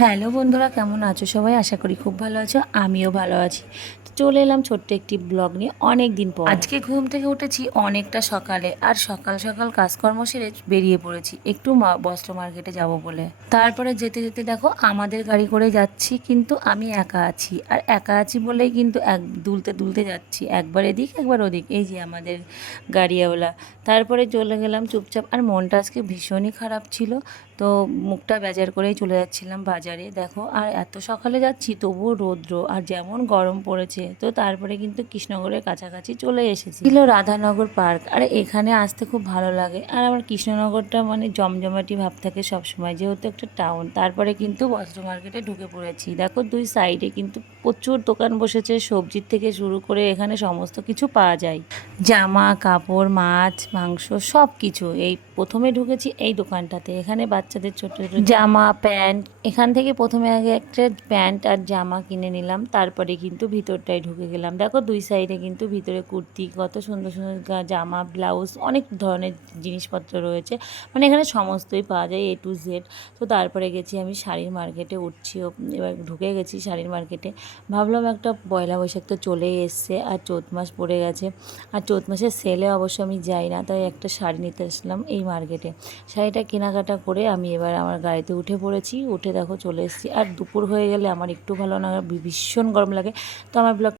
Hello বন্ধুরা, কেমন আছো সবাই? আশা করি খুব ভালো আছো, আমিও ভালো আছি। তো চলে এলাম ছোট্ট একটি ব্লগ নিয়ে অনেক দিন পর। আজকে ঘুম থেকে উঠেছি অনেকটা সকালে, আর সকাল সকাল কাজকর্ম সেরে বেরিয়ে পড়েছি একটু বস্ত্র মার্কেটে যাব বলে। তারপরে যেতে যেতে দেখো আমাদের গাড়ি করে যাচ্ছি, কিন্তু আমি একা আছি। আর একা আছি বলেই কিন্তু দুলতে দুলতে যাচ্ছি, একবার এদিক একবার ওদিক, এই যে আমাদের গাড়িওয়ালা। তারপরে চলে গেলাম চুপচাপ, আর মনটা আজকে ভীষণই খারাপ ছিল। তো মুখটা বেজার করেই চলে যাচ্ছিলাম বাজারে, দেখো। আর এত সকালে যাচ্ছি তবুও রৌদ্র, আর যেমন গরম পড়েছে। তো তারপরে কিন্তু কৃষ্ণনগরের কাছাকাছি চলে এসেছি, ছিল রাধানগর পার্ক। আর এখানে আসতে খুব ভালো লাগে। আর আমার কৃষ্ণনগরটা মানে জমজমাটি ভাব থাকে সবসময়, যেহেতু একটা টাউন। তারপরে কিন্তু বস্ত্র মার্কেটে ঢুকে পড়েছি, দেখো দুই সাইডে কিন্তু প্রচুর দোকান বসেছে, সবজির থেকে শুরু করে এখানে সমস্ত কিছু পাওয়া যায়। জামা কাপড়, মাছ মাংস সব কিছু। এই প্রথমে ঢুকেছি এই দোকানটাতে, এখানে বাচ্চাদের ছোট ছোট জামা প্যান্ট। এখান থেকে প্রথমে আগে একটা প্যান্ট আর জামা কিনে নিলাম, তারপরে কিন্তু ভিতরটায় ঢুকে গেলাম। দেখো দুই সাইডে কিন্তু ভিতরে কুর্তি, কত সুন্দর সুন্দর জামা, ব্লাউজ, অনেক ধরনের জিনিসপত্র রয়েছে। মানে এখানে সমস্তই পাওয়া যায়, A to Z। তো তারপরে গেছি আমি শাড়ির মার্কেটে, উঠছিও। এবার ঢুকে গেছি শাড়ির মার্কেটে। ভাবলাম একটা পয়লা বৈশাখ তো চলেই এসছে, আর চৈত মাস পড়ে গেছে। আর চৈত মাসের সেলে অবশ্য আমি যাই না, তাই একটা শাড়ি নিতে আসলাম এই মার্কেটে। শাড়িটা কেনাকাটা করে আমি এবার আমার গাড়িতে উঠে পড়েছি। উঠে দেখো চলে এসেছি। আর দুপুর হয়ে গেলে আমার একটু ভালো না, ভীষণ গরম লাগে। তো আমার ব্লগ